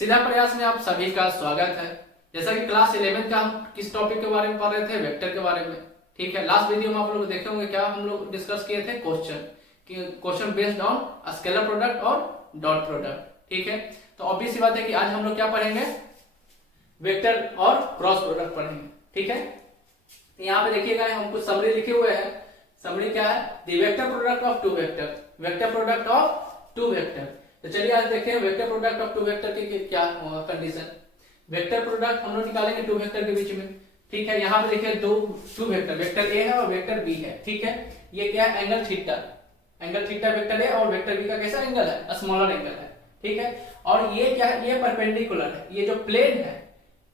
सीधा प्रयास में आप सभी का स्वागत है। जैसा कि क्लास 11 का हम किस टॉपिक के बारे में पढ़ रहे थे, वेक्टर के बारे में। ठीक है, लास्ट वीडियो में आप लोग देखे होंगे क्या हम लोग डिस्कस किए थे, question based on scalar product और डॉट प्रोडक्ट। ठीक है, तो ऑब्वियस सी बात है कि आज हम लोग क्या पढ़ेंगे, वेक्टर और क्रॉस प्रोडक्ट पढ़ेंगे। ठीक है, यहाँ पे देखिएगा हम कुछ समरी लिखे हुए हैं। समरी क्या है, the vector product of two vector, vector product of two vector. तो चलिए आज देखते हैं vector product of two vector की क्या कंडीशन। वेक्टर प्रोडक्ट हम लोग निकालेंगे टू वेक्टर के बीच में। ठीक है, यहाँ पे देखिए दो टू वेक्टर, वेक्टर ए है और वेक्टर बी है। ठीक है, ये क्या है, angle theta, angle theta vector A और वेक्टर बी का कैसा एंगल है, स्मॉलर एंगल है। ठीक है, और ये क्या है, ये परपेंडिकुलर है, ये जो प्लेन है,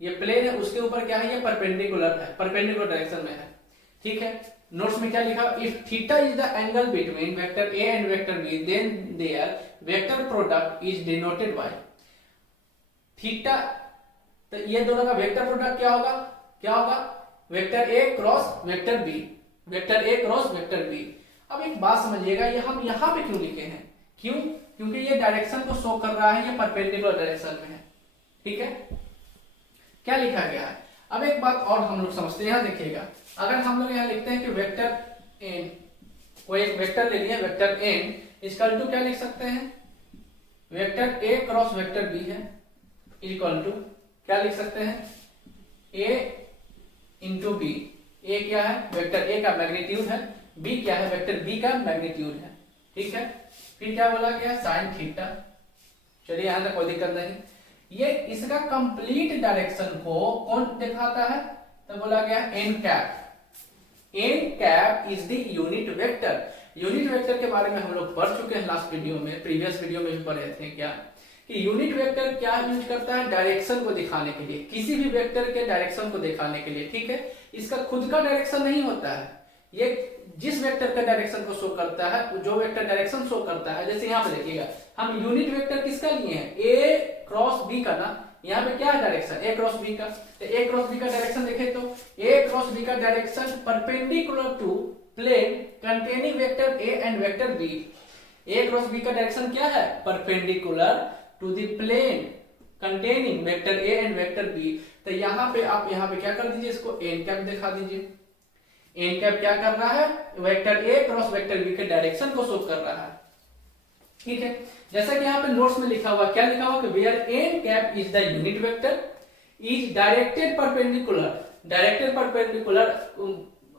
ये प्लेन है उसके ऊपर क्या है, ये परपेंडिकुलर है, परपेंडिकुलर डायरेक्शन में है। ठीक है, नोट्स में क्या लिखा, if theta is the angle between vector A and vector B then their vector product is denoted by theta. तो ये दोनों का वेक्टर प्रोडक्ट क्या होगा, क्या होगा, vector A cross vector B, vector A cross vector B. अब एक बात समझिएगा, ये हम यहाँ पे क्यों लिखे हैं, क्यों, क्योंकि ये डायरेक्शन को शो कर रहा है, ये परपेंडिकुलर डायरेक्शन में है। ठीक है, क्या लिखा गया है। अब एक बात और हम लोग समझते हैं, यहाँ देखिएगा, अगर हम लोग यहाँ लिखते हैं कि वेक्टर एन, कोई एक वेक्टर ले लिया, वेक्टर एन इक्वल टू क्या लिख सकते हैं, vector A cross vector B है, इक्वल टू क्या लिख सकते हैं, ए इंटू बी। ए क्या है, वेक्टर ए का मैग्नीट्यूड है, बी क्या है, वेक्टर बी का मैग्नीट्यूड है। ठीक है, फिर क्या बोला गया, साइन थीटा। चलिए यहां तक कोई दिक्कत नहीं। ये इसका कंप्लीट डायरेक्शन को कौन दिखाता है, तो बोला गया N cap. N cap is the unit vector. Unit vector के बारे में हम लोग पढ़ चुके हैं लास्ट वीडियो में, प्रीवियस वीडियो में भी पढ़े थे क्या, कि यूनिट वेक्टर क्या यूज करता है, डायरेक्शन को दिखाने के लिए, किसी भी वेक्टर के डायरेक्शन को दिखाने के लिए। ठीक है, इसका खुद का डायरेक्शन नहीं होता है, ये जिस वेक्टर का डायरेक्शन को शो करता है, जो वेक्टर डायरेक्शन शो करता है। जैसे यहाँ पे देखिएगा, हम यूनिट वेक्टर किसका लिए हैं, ए क्रॉस बी का ना, यहाँ पे क्या है डायरेक्शन, ए क्रॉस बी का। तो ए क्रॉस बी का डायरेक्शन देखें तो ए क्रॉस बी का direction perpendicular to plane containing vector A and vector B. A cross B का डायरेक्शन क्या है, perpendicular to the plane containing vector A and vector B. तो यहाँ पे आप यहाँ पे क्या कर दीजिए, इसको एन कैप दिखा दीजिए। एन कैप क्या कर रहा है, vector A cross vector B के डायरेक्शन को शो कर रहा है। ठीक है, जैसा कि यहाँ पे नोट्स में लिखा हुआ, क्या लिखा हुआ कि where N cap is the unit vector is directed perpendicular, directed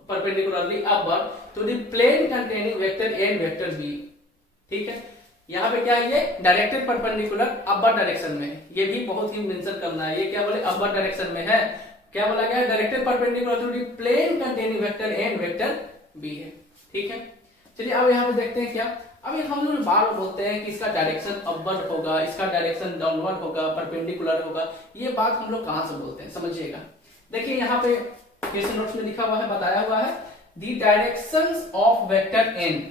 perpendicularly upward to the plane containing vector A and vector B. ठीक है, यहाँ पे क्या है, ये डायरेक्टेड परपेंडिकुलर अपवर्ड डायरेक्शन में, ये भी बहुत ही मेंशन करना है, ये क्या बोले अपवर्ड डायरेक्शन में है। क्या बोला गया है, directed perpendicular to the plane containing vector A and vector B है। ठीक है, चलिए अब यहाँ पे देखते हैं क्या, अभी हम लोग बार बोलते हैं कि इसका डायरेक्शन अपवर्ड होगा, इसका डायरेक्शन डाउनवर्ड होगा, परपेंडिकुलर होगा। ये बात हम लोग कहां से बोलते हैं, समझिएगा। देखिए यहाँ पे कैसे नोट्स में लिखा हुआ है, बताया हुआ है, the directions of vector N,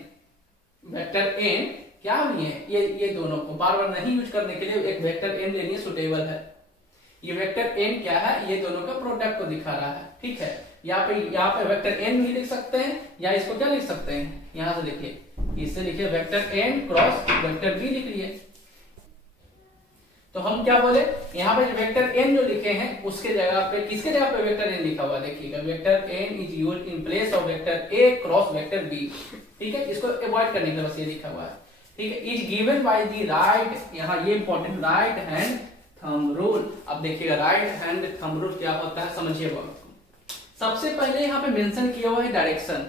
vector N क्या लिए, ये दोनों को बार बार नहीं यूज करने के लिए एक वेक्टर एन लेनी सुटेबल है। ये वेक्टर एन क्या है, ये दोनों का प्रोडक्ट को दिखा रहा है। ठीक है, यहाँ पे वेक्टर एन भी लिख सकते हैं, या इसको क्या लिख सकते हैं, यहां से देखिए, इससे लिखिए vector N cross vector B लिख लिए। तो हम क्या बोले, यहाँ पे वेक्टर एन जो लिखे हैं उसके जगह पे, किसके जगह पे वेक्टर एन लिखा हुआ देखिएगा, vector N is used in place of vector A cross vector B. ठीक है, इसको अवॉइड करने के लिए बस ये लिखा हुआ है। ठीक है, is given by the right, यहाँ ये important, right hand thumb rule. अब देखिएगा राइट हैंड थंब रूल क्या होता है, समझिएगा। सबसे पहले यहाँ पे मेंशन किया हुआ है डायरेक्शन,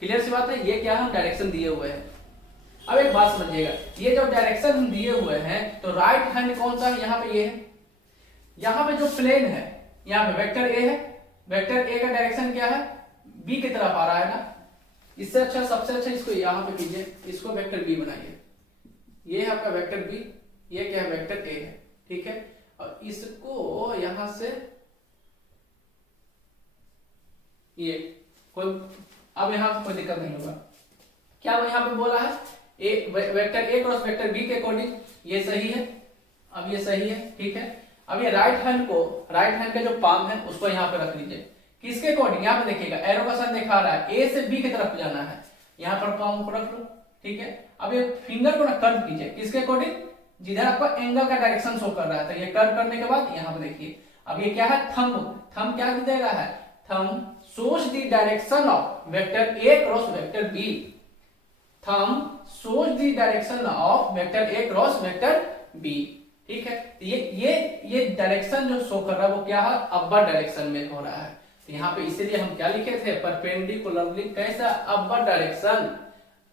क्लियर सी बात है, ये क्या हम डायरेक्शन दिए हुए हैं। अब एक बात समझिएगा, ये जो डायरेक्शन हम दिए हुए हैं, तो राइट हैंड कौन सा है, यहाँ पे ये है। यहाँ पे जो प्लेन है, यहाँ पे वेक्टर ए है, वेक्टर ए का डायरेक्शन क्या है, बी की तरफ आ रहा है ना। इससे अच्छा, सबसे अच्छा इसको यहाँ पे कीजिए, इसको वेक्टर बी बनाइए। ये है आपका वेक्टर बी, ये क्या है, वेक्टर ए है। ठीक है, और इसको यहां से ये कोई, अब यहां कोई दिक्कत नहीं होगा। क्या वो यहाँ पे बोला है, vector A cross vector B के अकॉर्डिंग ये सही है, अब ये सही है। ठीक है, अब ये राइट हैंड को, राइट हैंड का जो पाम है उसको यहाँ पे रख लीजिए, किसके अकॉर्डिंग, यहाँ पे देखिएगा एरो का साइन दिखा रहा है, ए से बी की तरफ जाना है, यहाँ पर पाम को रख लो। ठीक है, अब ये फिंगर को ना कर्व कीजिए, किसके अकॉर्डिंग, जिधर आपको एंगल का डायरेक्शन शो कर रहा है। तो ये कर्व करने के बाद यहाँ पे देखिए, अब ये क्या है, थंब। थंब क्या देगा है, thumb shows the direction of vector A cross vector B। thumb shows the direction of vector A cross vector B। ठीक है, ये डायरेक्शन जो शो कर रहा है वो क्या है, अपर डायरेक्शन में हो रहा है। तो यहाँ पे इसीलिए हम क्या लिखे थे, परपेंडिकुलरली कैसा, अपर डायरेक्शन।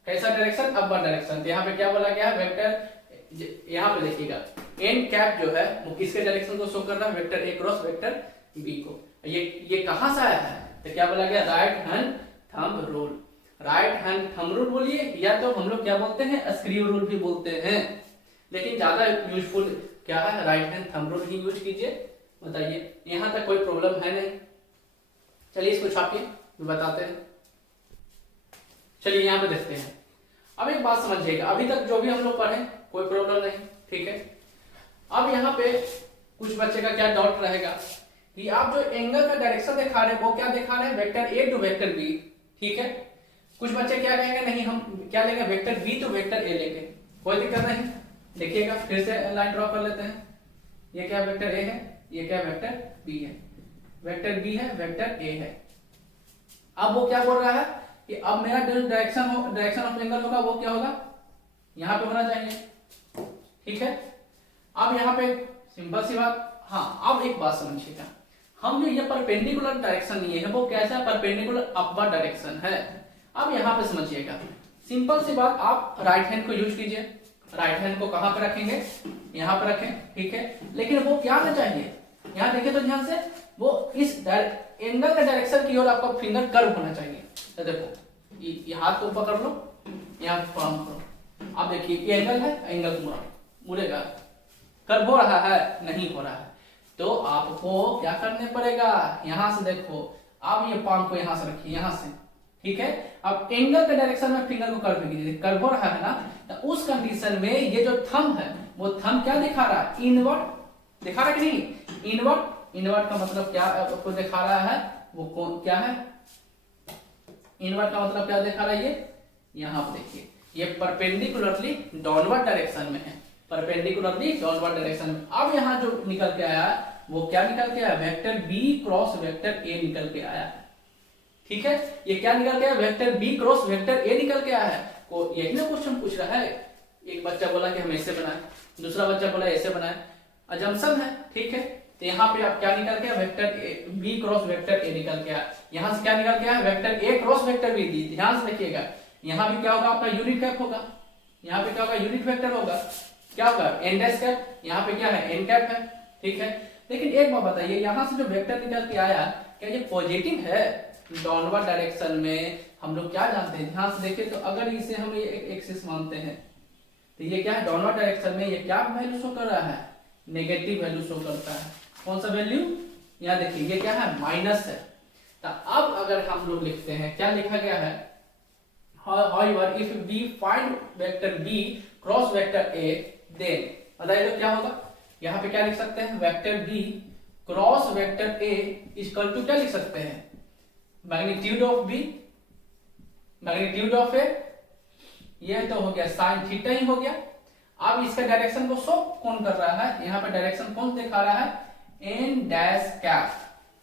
कैसा डायरेक्शन, अपर डायरेक्शन। तो यहाँ पे क्या बोला गया है, वेक्टर, यहाँ पे देखिएगा एन कैप जो है वो किसके डायरेक्शन को शो कर रहा है, vector A cross vector B को। ये कहां से आया है, तो क्या बोला गया, right hand thumb rule. Right hand thumb rule बोलिए, या तो हम लोग क्या बोलते हैं, स्क्रू रूल भी बोलते हैं, लेकिन ज्यादा यूजफुल क्या है, राइट हैंड थंब रूल ही यूज कीजिए। बताइए, यहां तक कोई प्रॉब्लम है नहीं। चलिए इसको छापिए, बताते हैं। चलिए यहाँ पे देखते हैं। अब एक बात समझिएगा, अभी तक जो भी हम लोग पढ़े कोई प्रॉब्लम नहीं, ठीक है। अब यहाँ पे कुछ बच्चे का क्या डाउट रहेगा कि आप जो एंगल का डायरेक्शन दिखा रहे हैं वो क्या दिखा रहे हैं, vector A to vector B, ठीक है। कुछ बच्चे क्या कहेंगे, नहीं हम क्या लेंगे, vector B to vector A लेंगे, कोई दिक्कत नहीं। देखिएगा फिर से लाइन ड्रॉ कर लेते हैं। ये क्या वेक्टर ए है, ये क्या वेक्टर बी है, वेक्टर बी है, वेक्टर ए है। अब वो क्या बोल रहा है कि अब मेरा डायरेक्शन ऑफ एंगल होगा वो क्या होगा, यहां पे होना चाहिए, ठीक है। अब यहाँ पे सिंपल सी बात, हाँ अब एक बात समझिएगा, हम जो ये परपेंडिकुलर डायरेक्शन लिए है वो कैसा, परपेंडिकुलर अपवर्ड डायरेक्शन है। अब यहाँ पे समझिएगा, सिंपल सी बात, आप राइट हैंड को यूज कीजिए। राइट हैंड को कहां पर रखेंगे, यहाँ पर रखें, ठीक है। लेकिन वो क्या होना चाहिए, यहाँ देखिए तो ध्यान से, वो इस एंगल का डायरेक्शन की ओर आपका फिंगर कर्व होना चाहिए। तो देखो ये हाथ को पकड़ लो, यहाँ फॉर्म करो, आप देखिए ये एंगल है, एंगल मुड़ेगा, कर्व हो रहा है, नहीं हो रहा है। तो आपको क्या करने पड़ेगा, यहां से देखो, आप ये पाम को यहां से रखिए, यहां से, ठीक है। अब एंगल के डायरेक्शन में फिंगर को कर्व कीजिए, कर्व हो रहा है ना, तो उस कंडीशन में ये जो थंब है वो थंब क्या दिखा रहा है, इनवर्ट दिखा रहा है कि नहीं, इनवर्ट। इनवर्ट का मतलब क्या आपको दिखा रहा है, वो कौन क्या है, इनवर्ट का मतलब क्या दिखा रहा है, ये यहाँ पे देखिए, ये परपेंडिकुलरली डाउनवर्ड डायरेक्शन में है, परपेंडिकुलरली डाउनवर्ड डायरेक्शन में। अब यहाँ जो निकल के आया वो क्या निकल के आया, vector B cross vector A निकल के आया है, ठीक है। ये क्या निकल के आया, vector B cross vector A निकल के आया है। को यही ना क्वेश्चन पूछ रहा है, एक बच्चा बोला कि हम ऐसे बनाए, दूसरा बच्चा बोला ऐसे बनाए, अजम्पशन है, ठीक है। तो यहाँ पे आप क्या निकल के, vector B cross vector A निकल के आया। यहाँ से क्या निकल के आया, vector A cross vector B दी। ध्यान से देखिएगा, यहाँ भी क्या होगा, आपका यूनिट कैप होगा, यहाँ पे क्या होगा, यूनिट वेक्टर होगा, क्या होगा, एन डैश कैप, यहाँ पे क्या है, एन कैप है, ठीक है। लेकिन एक बात बताइए, यहाँ से जो वेक्टर निकल के आया, क्या ये पॉजिटिव है, डाउनवर्ड डायरेक्शन में हम लोग क्या जानते हैं, ध्यान से देखिए तो, अगर इसे हम ये एक्सिस मानते हैं तो ये क्या है, डाउनवर्ड डायरेक्शन में ये क्या वैल्यू शो कर रहा है, नेगेटिव वैल्यू शो करता है। कौन सा वैल्यू, यहाँ देखिए ये क्या है, माइनस है। तो अब अगर हम लोग लिखते हैं, क्या लिखा गया है, however if we find vector b cross vector a then, बताइए तो क्या होगा, यहाँ पे क्या लिख सकते हैं, vector b cross vector a equal to क्या लिख सकते हैं, magnitude of b magnitude of a, ये तो हो गया साइन थीटा ही हो गया। अब इसका डायरेक्शन को शो कौन कर रहा है, यहाँ पे डायरेक्शन कौन दिखा रहा है, एन डैश कैप,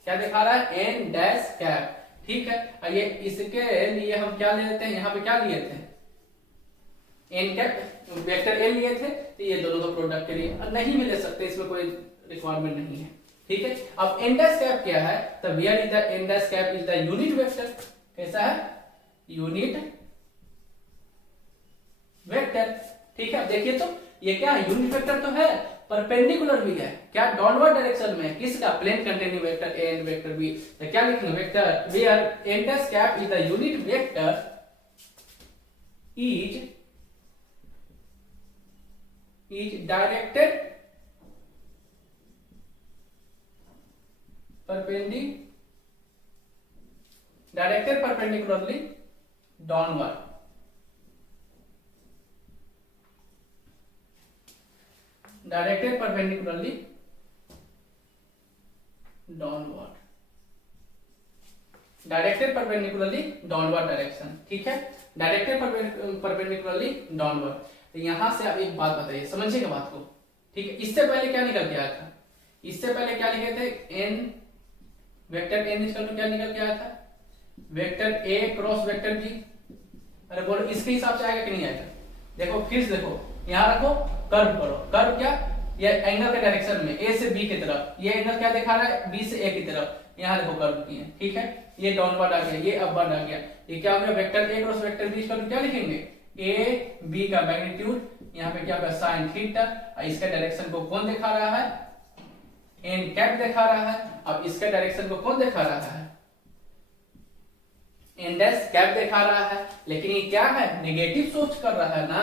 क्या दिखा रहा है, एन डैश कैप, ठीक है। ये इसके लिए हम क्या ले लेते हैं, यहाँ पे क्या लिए थे, एन कैप वेक्टर ए लिए थे, तो ये दोनों का प्रोडक्ट के लिए नहीं भी ले सकते, इसमें कोई रिक्वायरमेंट नहीं है, ठीक है। अब एन डैश कैप क्या है, तो where is the N dash cap is the unit vector, कैसा है, यूनिट वेक्टर, ठीक है। देखिए तो ये क्या है, यूनिट वेक्टर तो है, परपेंडिकुलर भी है, क्या डाउनवर्ड डायरेक्शन में, किसका, plane containing vector A and vector B. तो क्या लिखेंगे, vector where N dash cap is the unit vector is directed perpendicularly downward, directed perpendicularly downward, directed perpendicularly downward direction, ठीक है, डायरेक्टेड परपेंडिकुलरली डाउनवर्ड। तो यहां से आप एक बात बताइए, समझिएगा बात को, ठीक है। इससे पहले क्या निकल के आया था, इससे पहले क्या लिखे थे, N vector N equal to क्या निकल के आया था, vector A cross vector B. अरे बोलो इसके हिसाब से आएगा कि नहीं आएगा, देखो फिर से देखो, यहां रखो, कर्व करो, कर्व क्या, ये एंगल के डायरेक्शन में ए से बी की तरफ, ये एंगल क्या दिखा रहा है, बी से ए की तरफ, यहां देखो कर्व किए, ठीक है। ये डाउनवर्ड आ गया, ये अपवर्ड आ गया, ये क्या हो गया, vector A cross vector B equal to क्या लिखेंगे, ए बी का मैग्नीट्यूड, यहाँ पे क्या होगा साइन थीटा, और इसका डायरेक्शन को कौन दिखा रहा है, एन कैप दिखा रहा है। अब इसका डायरेक्शन को कौन दिखा रहा है, एन डैश कैप दिखा रहा है, लेकिन ये क्या है, नेगेटिव सोच कर रहा है ना,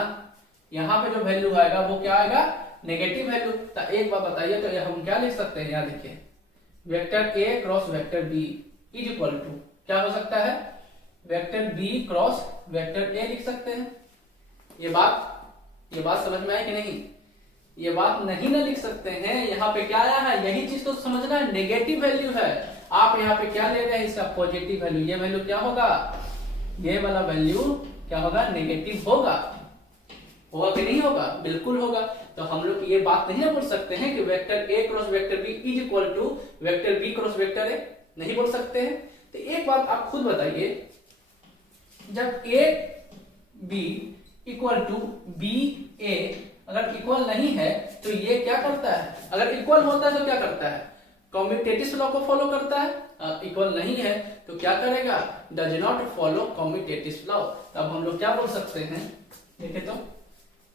यहाँ पे जो वैल्यू आएगा वो क्या आएगा, नेगेटिव वैल्यू। तो एक बात बताइए, तो ये हम क्या लिख सकते हैं, यहाँ देखिए, vector A cross vector B is equal to क्या हो सकता है, vector B cross vector A लिख सकते हैं। ये बात समझ में आई कि नहीं, ये बात नहीं ना लिख सकते हैं, यहाँ पे क्या आया है, यही चीज तो समझना है, नेगेटिव वैल्यू है। आप यहाँ पे क्या ले रहे हैं, इसका पॉजिटिव वैल्यू, ये वैल्यू क्या होगा, ये वाला वैल्यू क्या होगा, नेगेटिव होगा कि नहीं होगा, बिल्कुल होगा। तो हम लोग ये बात नहीं बोल सकते हैं कि vector A cross vector B is equal to vector B cross vector A, नहीं बोल सकते हैं। तो एक बात आप खुद बताइए, जब A B equal to B A अगर इक्वल नहीं है तो ये क्या करता है, अगर इक्वल होता है तो क्या करता है, कम्यूटेटिव लॉ को फॉलो करता है, इक्वल नहीं है तो क्या करेगा, does not follow commutative law. तब हम लोग क्या बोल सकते हैं, देखें तो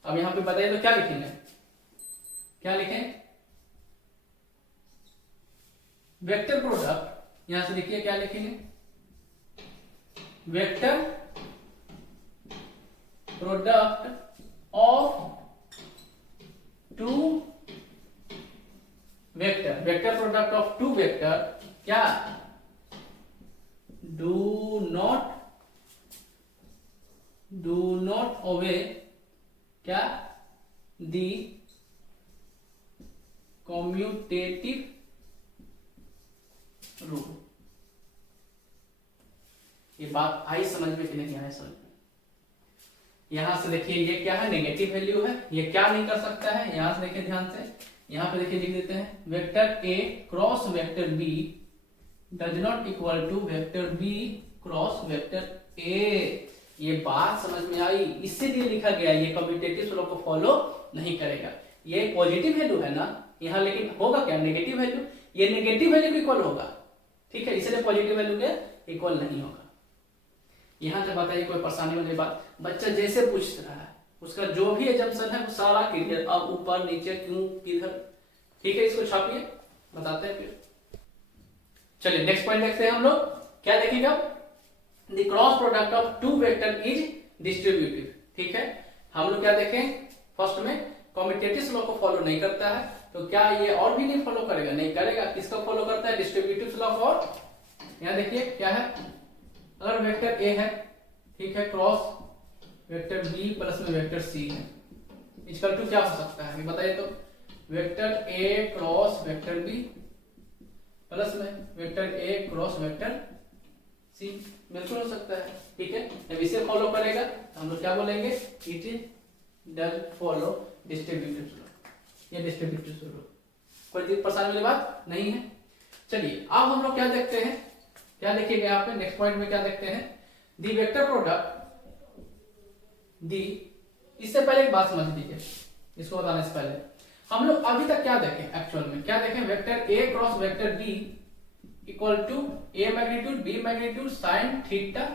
अब यहां पे बताइए तो क्या लिखेंगे, क्या लिखें, वेक्टर प्रोडक्ट, यहां से लिखिए क्या लिखेंगे, vector product of two vector, vector product of two vector क्या, डू नॉट ओबे क्या, दी कम्यूटेटिव रूल। ये बात आई समझ में कि नहीं आई समझ में, यहां से देखिए ये क्या है, नेगेटिव वैल्यू है, ये क्या नहीं कर सकता है, यहां से देखिए ध्यान से, यहां पे देखिए लिख देते हैं, vector A cross vector B does not equal to vector B cross vector A. ये बात समझ में आई, इसीलिए लिखा गया ये कम्यूटेटिव लॉ को फॉलो नहीं करेगा। ये पॉजिटिव वैल्यू है ना यहाँ, लेकिन होगा क्या, नेगेटिव वैल्यू, ये नेगेटिव वैल्यू के इक्वल होगा, ठीक है, इसलिए पॉजिटिव वैल्यू के इक्वल नहीं होगा। यहां तक बताइए कोई परेशानी वाली बात, बच्चा जैसे पूछ रहा है उसका जो भी एजम्पशन है वो सारा क्लियर, अब ऊपर नीचे क्यों किधर, ठीक है, इसको छापिए, बताते हैं फिर। चलिए नेक्स्ट पॉइंट देखते हैं हम लोग, क्या देखेंगे अब, the cross product of two vector is distributive, ठीक है। हम लोग क्या देखें, फर्स्ट में कम्यूटेटिव लॉ को फॉलो नहीं करता है, तो क्या ये और भी नहीं फॉलो करेगा, नहीं करेगा, किसका फॉलो करता है, डिस्ट्रीब्यूटिव लॉ। और यहां देखिए क्या है, अगर वेक्टर ए है, ठीक है, क्रॉस वेक्टर बी प्लस में वेक्टर सी है, इक्वल टू क्या हो सकता है बताइए तो, vector A cross vector B plus में vector A cross vector C, बिल्कुल हो सकता है, ठीक है। जब इसे फॉलो करेगा तो हम लोग क्या बोलेंगे, it does follow distributive law, ये डिस्ट्रीब्यूटिव लॉ, कोई परेशानी वाली बात नहीं है। चलिए अब हम लोग क्या देखते हैं, क्या देखिएगा यहाँ पे नेक्स्ट पॉइंट में क्या देखते हैं, दी वेक्टर प्रोडक्ट दी, इससे पहले एक बात समझ लीजिए, इसको बताने से पहले हम लोग अभी तक क्या देखें, एक्चुअल में क्या देखें, vector A cross vector B equal to A magnitude B magnitude sine theta,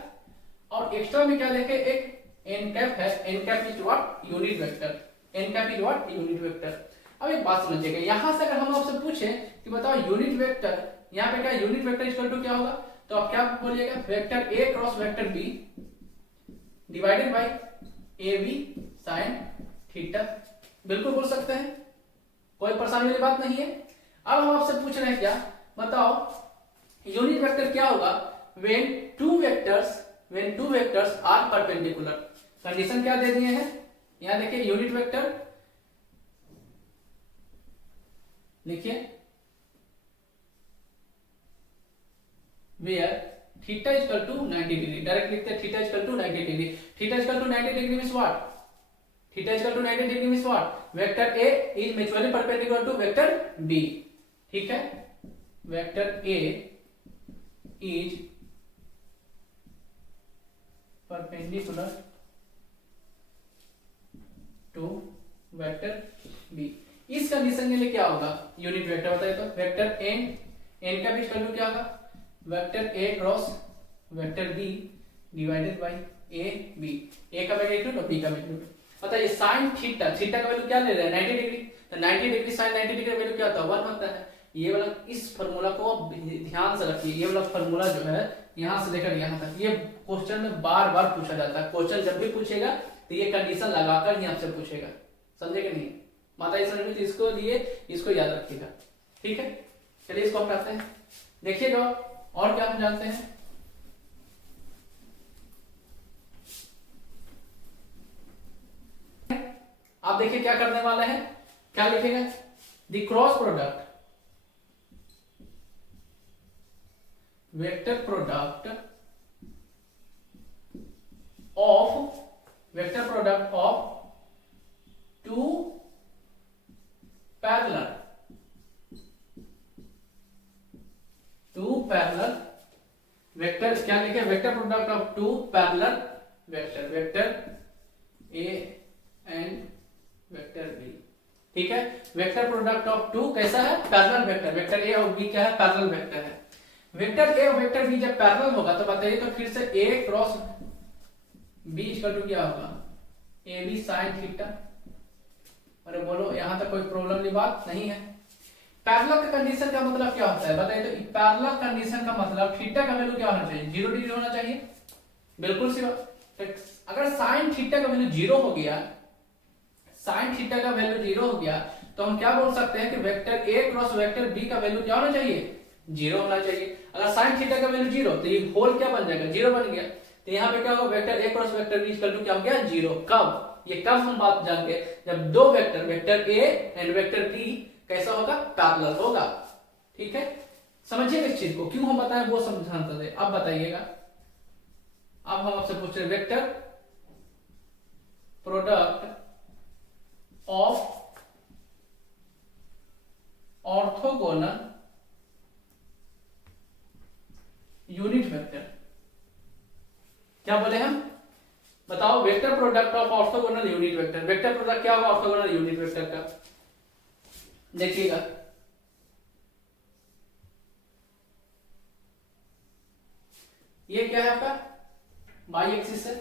और एक्स्ट्रा में क्या देखें, एक एन कैप है, N cap is what, unit vector, N cap is what, unit vector. अब एक बात समझिएगा, यहां से अगर हम आपसे पूछे कि बताओ यूनिट वेक्टर, यहाँ पे क्या यूनिट वेक्टर इक्वल टू क्या होगा, तो आप क्या बोलिएगा, vector A cross vector B divided by A B sine theta, बिल्कुल बोल सकते हैं, कोई परेशानी वाली बात नहीं है। अब हम आपसे पूछ रहे हैं क्या, बताओ यूनिट वेक्टर क्या होगा, when two vectors are perpendicular. Condition क्या दे दिए हैं, यहां देखिए यूनिट वेक्टर लिखिए, where theta equal to 90 degree, direct लिखते हैं theta equal to 90 degree, theta equal to 90 degree means what, theta equal to 90 degree means what, vector A is mutually perpendicular to vector B. ठीक है, vector A is perpendicular to vector B. इस condition के लिए क्या होगा, unit vector बताइए तो, vector N, N का भी इक्वल टू क्या होगा, vector A cross vector B divided by A B. A का मैग्नीट्यूड और बी का मैग्नीट्यूड। बताइए साइन थीटा, थीटा का वैल्यू क्या ले रहे हैं 90 डिग्री, तो 90 डिग्री साइन 90 डिग्री का वैल्यू क्या होता है 1 होता है। ये वाला इस फार्मूला को ध्यान से रखिए, ये वाला फार्मूला जो है यहां से लेकर यहां तक ये क्वेश्चन में बार बार पूछा जाता है। क्वेश्चन जब भी पूछेगा तो ये कंडीशन लगाकर ही आपसे पूछेगा, समझे कि नहीं माता जी, समझ में? तो इसको लिए इसको याद रखिएगा। ठीक है, चलिए इसको हटाते हैं, देखिएगा और क्या हम जानते हैं। आप देखिए क्या करने वाले हैं, क्या लिखेगा, the cross product, vector product of two parallel vector, क्या लिखे, vector product of two parallel vector, vector A and vector B. ठीक है, वेक्टर प्रोडक्ट ऑफ टू कैसा है, पैरेलल वेक्टर, वेक्टर ए और बी क्या है, पैरेलल वेक्टर है। वेक्टर ए और वेक्टर बी जब पैरेलल होगा तो बताइए तो फिर से ए क्रॉस बी इक्वल टू क्या होगा, ए बी साइन थीटा। अरे बोलो यहां तक कोई प्रॉब्लम वाली बात नहीं है। पैरेलल का कंडीशन का मतलब क्या होता है बताइए तो, पैरेलल कंडीशन का मतलब थीटा का वैल्यू क्या होना चाहिए, 0 डिग्री होना चाहिए, बिल्कुल सी बात। अगर साइन थीटा का वैल्यू 0 हो गया, साइन थीटा का वैल्यू 0 हो गया तो हम क्या बोल सकते हैं कि vector A cross vector B का वैल्यू क्या होना चाहिए, 0 होना चाहिए। अगर साइन थीटा का वैल्यू 0 तो ये होल क्या बन जाएगा, 0 बन गया। तो यहाँ पे क्या होगा, vector A cross vector B equal to क्या हो गया, 0। कब, ये कब हम बात जानते हैं, जब दो vector, vector A and vector B कैसा होगा, पैरेलल होगा। ठीक है, समझिए इस चीज को, क्यों हम बताएं वो समझाते थे। अब बताइएगा, अब हम आपसे पूछ रहे vector product of orthogonal unit vector, क्या बोले हम, बताओ vector product of orthogonal unit vector. Vector product क्या होगा ऑर्थोगोनल यूनिट वेक्टर का, देखिएगा ये क्या है आपका वाई एक्सिस है,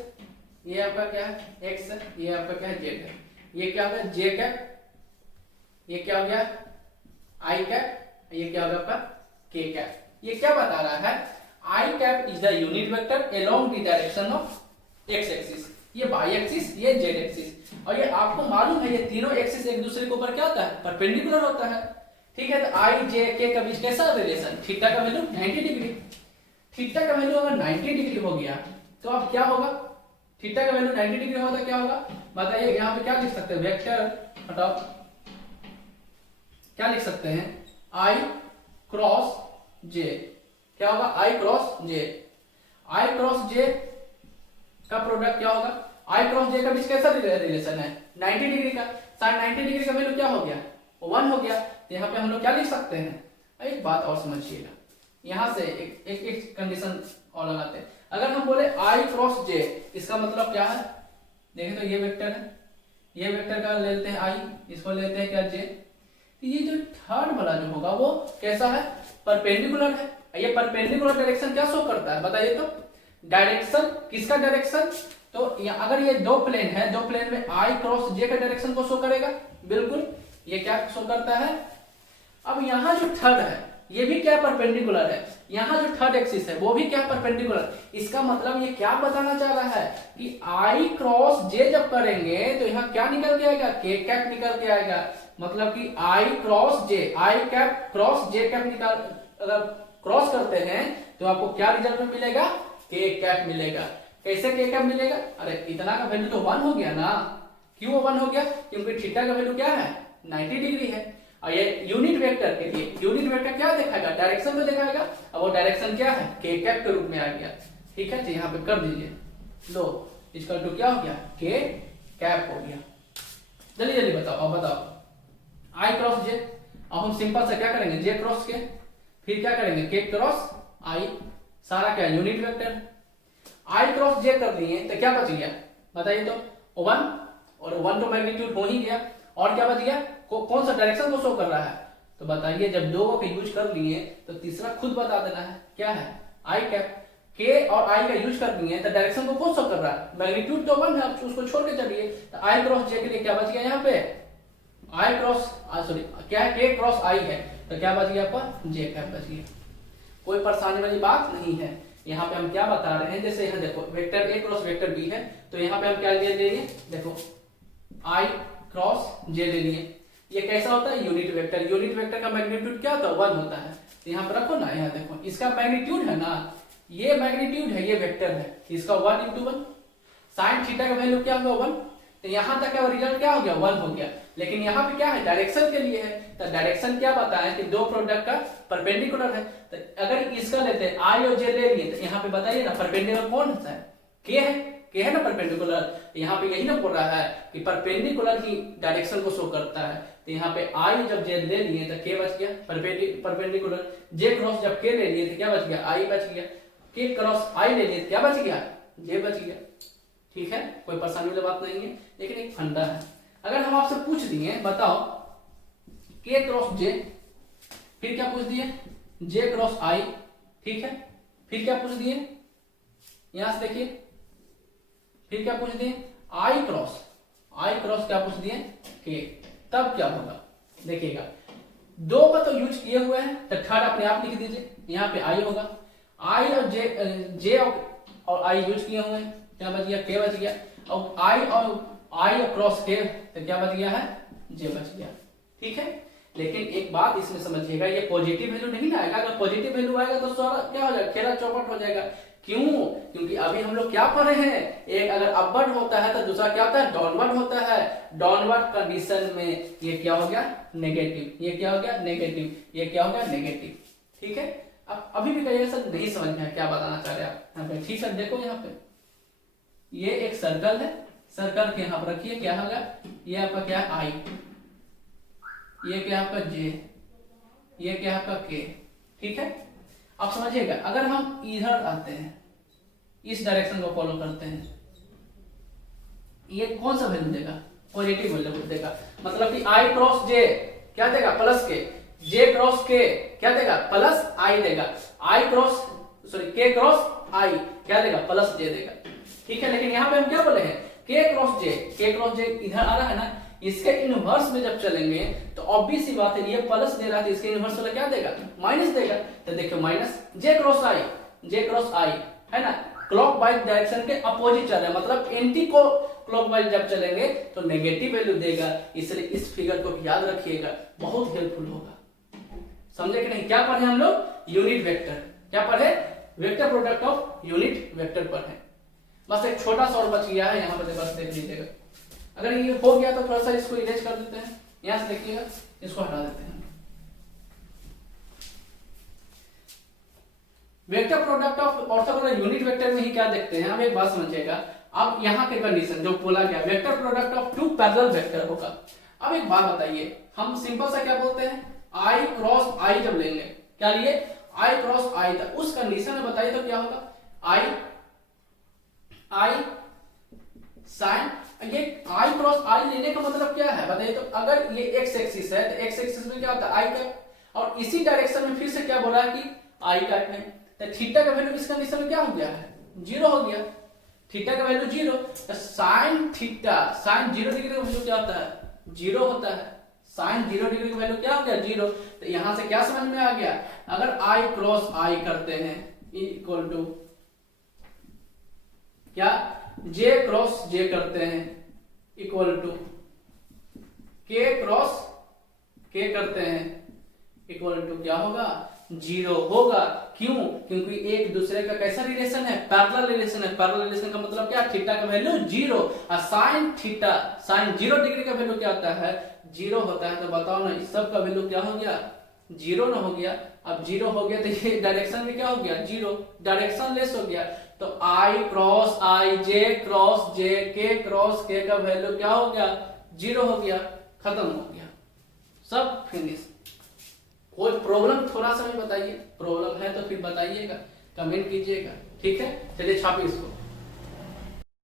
ये आपका क्या है एक्स है, ये आपका क्या है जेड है। ये क्या होगा जे कैप, ये क्या हो गया आई कैप, ये क्या होगा आपका के कैप। ये क्या बता रहा है, I cap is the unit vector along the direction of X axis, ये वाई एक्सिस, ये जेड एक्सिस। और ये आपको मालूम है ये तीनों एक्सिस एक दूसरे के ऊपर क्या होता है, परपेंडिकुलर होता है। ठीक है, तो आई जे के का बीच कैसा रिलेशन, थीटा का वैल्यू 90 डिग्री। थीटा का वैल्यू अगर 90 डिग्री हो गया तो अब क्या होगा, थीटा का वैल्यू 90 डिग्री होगा तो क्या होगा बताइए। यहाँ पे क्या लिख सकते हैं, वेक्टर हटाओ, क्या लिख सकते हैं, आई क्रॉस जे, क्या होगा आई क्रॉस जे। आई क्रॉस जे का प्रोडक्ट क्या होगा, आई क्रॉस जे का बीच कैसा रिलेशन है 90 डिग्री का। साइन 90 डिग्री का वैल्यू क्या हो गया 1 हो गया। तो यहाँ पे हम लोग क्या लिख सकते हैं, एक बात और समझिएगा, यहां से एक कंडीशन और लगाते हैं। अगर हम बोले आई क्रॉस जे, इसका मतलब क्या है, देखें तो ये वेक्टर है, ये वेक्टर का ले लेते हैं आई, इसको लेते हैं क्या जे। ये जो थर्ड वाला जो होगा वो कैसा है, परपेंडिकुलर है। ये परपेंडिकुलर डायरेक्शन क्या शो करता है बताइए तो, डायरेक्शन किसका डायरेक्शन, तो अगर ये दो प्लेन है, दो प्लेन में आई क्रॉस जे का डायरेक्शन को शो करेगा, बिल्कुल ये क्या शो करता है। अब यहाँ जो थर्ड है ये भी क्या परपेंडिकुलर है, यहाँ जो थर्ड एक्सिस है वो भी क्या परपेंडिकुलर। इसका मतलब ये क्या बताना चाह रहा है कि आई क्रॉस जे जब करेंगे तो यहाँ क्या निकल के आएगा, के कैप निकल के आएगा। मतलब कि आई क्रॉस जे, आई कैप क्रॉस जे कैप निकाल, अगर क्रॉस करते हैं तो आपको क्या रिजल्ट में मिलेगा, के कैप मिलेगा। कैसे के कैप मिलेगा, अरे इतना का वैल्यू तो 1 हो गया ना। क्यों 1 हो गया, क्योंकि थीटा का वैल्यू क्या है 90 डिग्री है। और ये यूनिट वेक्टर के लिए, यूनिट वेक्टर क्या दिखाएगा, डायरेक्शन तो दिखाएगा। अब वो डायरेक्शन क्या है, के कैप के रूप में आ गया। ठीक है, तो यहाँ पे कर दीजिए, लो इसका टू क्या हो गया, के कैप हो गया। जल्दी जल्दी बताओ, अब बताओ आई क्रॉस जे। अब हम सिंपल से क्या करेंगे, जे क्रॉस के, फिर क्या करेंगे के क्रॉस आई, सारा क्या यूनिट वेक्टर। आई क्रॉस जे कर दिए तो क्या बच गया बताइए तो 1, और 1 तो मैग्नीट्यूड हो ही गया, और क्या बच गया कौन सा डायरेक्शन को शो कर रहा है। तो बताइए जब दो को यूज कर लिए तो तीसरा खुद बता देना है क्या है आई कैप। के और आई का यूज कर दिए तो डायरेक्शन को कौन शो कर रहा है, मैग्नीट्यूड तो 1 है, आप उसको छोड़ के चलिए। तो आई क्रॉस जे के लिए क्या बच गया यहाँ पे आई क्रॉस सॉरी क्या है के क्रॉस आई है, तो क्या बच गया आपका जे कैप बच गया। कोई परेशानी वाली बात नहीं है। यहाँ पे हम क्या बता रहे हैं, जैसे यहाँ देखो vector A cross vector B है, तो यहाँ पे हम क्या ले लिए, देखो आई क्रॉस जे ले लिए। ये कैसा होता है यूनिट वेक्टर, यूनिट वेक्टर का मैग्नीट्यूड क्या होता है 1 होता है। तो यहाँ पे रखो ना, यहाँ देखो इसका मैग्नीट्यूड है ना, ये मैग्नीट्यूड है, ये वेक्टर है, इसका 1 × 1 साइन थीटा का वैल्यू क्या होगा 1। तो यहाँ तक का रिजल्ट क्या हो गया 1 हो गया। लेकिन यहाँ पे क्या है डायरेक्शन के लिए है, तो डायरेक्शन क्या बताया कि दो प्रोडक्ट का परपेंडिकुलर है। तो अगर इसका लेते हैं आई और जे ले लिए, तो यहाँ पे बताइए ना परपेंडिकुलर कौन होता है, के है ना परपेंडिकुलर। यहाँ पे यही ना बोल रहा है कि परपेंडिकुलर ही डायरेक्शन को शो करता है। तो यहाँ पे आई जब जे ले लिए तो के बच गया परपेंडिकुलर, जे क्रॉस जब के ले लिए तो क्या बच गया आई बच गया, के क्रॉस आई ले लिए तो क्या बच गया जे बच गया। ठीक है, कोई परेशानी वाली बात नहीं है, लेकिन एक फंडा है। अगर हम आपसे पूछ दिए बताओ के क्रॉस जे, फिर क्या पूछ दिए जे क्रॉस आई, ठीक है, फिर क्या पूछ दिए यहां से देखिए, फिर क्या पूछ दिए आई क्रॉस क्या पूछ दिए के, तब क्या होगा देखिएगा। दो का तो यूज किए हुए हैं, तो थर्ड अपने आप लिख दीजिए, यहाँ पे आई होगा। आई और जे और आई यूज किए हुए हैं, क्या बच गया के बच गया, और आई और क्रॉस के तो क्या बच गया है जे बच गया। ठीक है, लेकिन एक बात इसमें समझिएगा, ये पॉजिटिव वैल्यू नहीं ना आएगा। अगर पॉजिटिव वैल्यू आएगा तो सारा क्या हो जाएगा, खेला चौपट हो जाएगा। क्यों, क्योंकि अभी हम लोग क्या पढ़े हैं, एक अगर अपवर्ड होता है तो दूसरा क्या होता है डाउनवर्ड होता है। डाउनवर्ड कंडीशन में ये क्या हो गया नेगेटिव, ये क्या हो गया नेगेटिव, ये क्या हो गया नेगेटिव। ठीक है, अब अभी भी कहीं ऐसा नहीं समझ में क्या बताना चाह रहे आप यहाँ पे। ठीक है, देखो यहाँ पे ये एक सर्कल है, सर्कल के यहाँ पर रखिए क्या होगा, ये आपका क्या है आई, ये क्या आपका जे, ये क्या आपका के। ठीक है, आप समझिएगा अगर हम इधर आते हैं, इस डायरेक्शन को फॉलो करते हैं, ये कौन सा वैल्यू देगा पॉजिटिव वैल्यू देगा। मतलब कि आई क्रॉस जे क्या देगा प्लस के, जे क्रॉस के क्या देगा प्लस आई देगा, आई क्रॉस सॉरी के क्रॉस आई क्या देगा प्लस जे देगा। ठीक है, लेकिन यहाँ पे हम क्या बोले हैं के क्रॉस जे इधर आ रहा है ना, इसके इनवर्स में जब चलेंगे तो ऑब्वियस सी बात है ये प्लस दे रहा है, तो इसके इनवर्स वाला क्या देगा माइनस देगा। तो देखो माइनस जे क्रॉस आई है ना, क्लॉकवाइज डायरेक्शन के अपोजिट चल रहा है, मतलब एंटी को क्लॉकवाइज जब चलेंगे तो नेगेटिव वैल्यू देगा। इसलिए इस फिगर को याद रखिएगा, बहुत हेल्पफुल होगा। समझे कि नहीं, क्या पढ़े हम लोग यूनिट वेक्टर, क्या पढ़े vector product of unit vector पढ़े। बस एक छोटा सा और बच गया है यहाँ पर, बस देख लीजिएगा। अगर ये हो गया तो थोड़ा सा इसको इरेज कर देते हैं, यहां से देखिएगा इसको हटा देते हैं। Vector product of orthogonal unit vector में ही क्या देखते हैं हम, एक बात समझिएगा। अब यहाँ के कंडीशन जो बोला गया vector product of two parallel vector होगा। अब एक बात बताइए, हम सिंपल सा क्या बोलते हैं आई क्रॉस आई जब लेंगे, क्या लिए आई क्रॉस आई, था उस कंडीशन में बताइए तो क्या होगा आई साइन, ये आई क्रॉस आई लेने का मतलब क्या है बताइए तो। अगर ये एक्स एक्सिस है तो एक्स एक्सिस में क्या होता है आई का, और इसी डायरेक्शन में फिर से क्या बोला है कि आई का है, तो थीटा का वैल्यू इस कंडीशन में क्या हो गया है 0 हो गया, थीटा का वैल्यू 0, तो साइन थीटा साइन 0 डिग्री का वैल्यू क्या होता है 0 होता है, साइन 0 डिग्री का वैल्यू क्या हो गया 0। तो यहां से क्या समझ में आ गया, अगर आई क्रॉस आई करते हैं इक्वल टू क्या जे क्रॉस जे करते हैं इक्वल टू के क्रॉस के करते हैं इक्वल टू क्या होगा 0 होगा। क्यों, क्योंकि एक दूसरे का कैसा रिलेशन है पैरेलल रिलेशन है। पैरेलल रिलेशन का मतलब क्या, थीटा का वैल्यू 0 और साइन थीटा साइन 0 डिग्री का वैल्यू क्या होता है 0 होता है। तो बताओ ना इस सब का वैल्यू क्या हो गया 0 ना हो गया। अब 0 हो गया तो ये डायरेक्शन में क्या हो गया 0, डायरेक्शन लेस हो गया। तो आई क्रॉस आई जे क्रॉस जे के क्रॉस के का वैल्यू क्या हो गया जीरो हो गया, खत्म हो गया, सब फिनिश। कोई प्रॉब्लम थोड़ा सा भी बताइए, प्रॉब्लम है तो फिर बताइएगा, कमेंट कीजिएगा, ठीक है। चलिए छापिए इसको।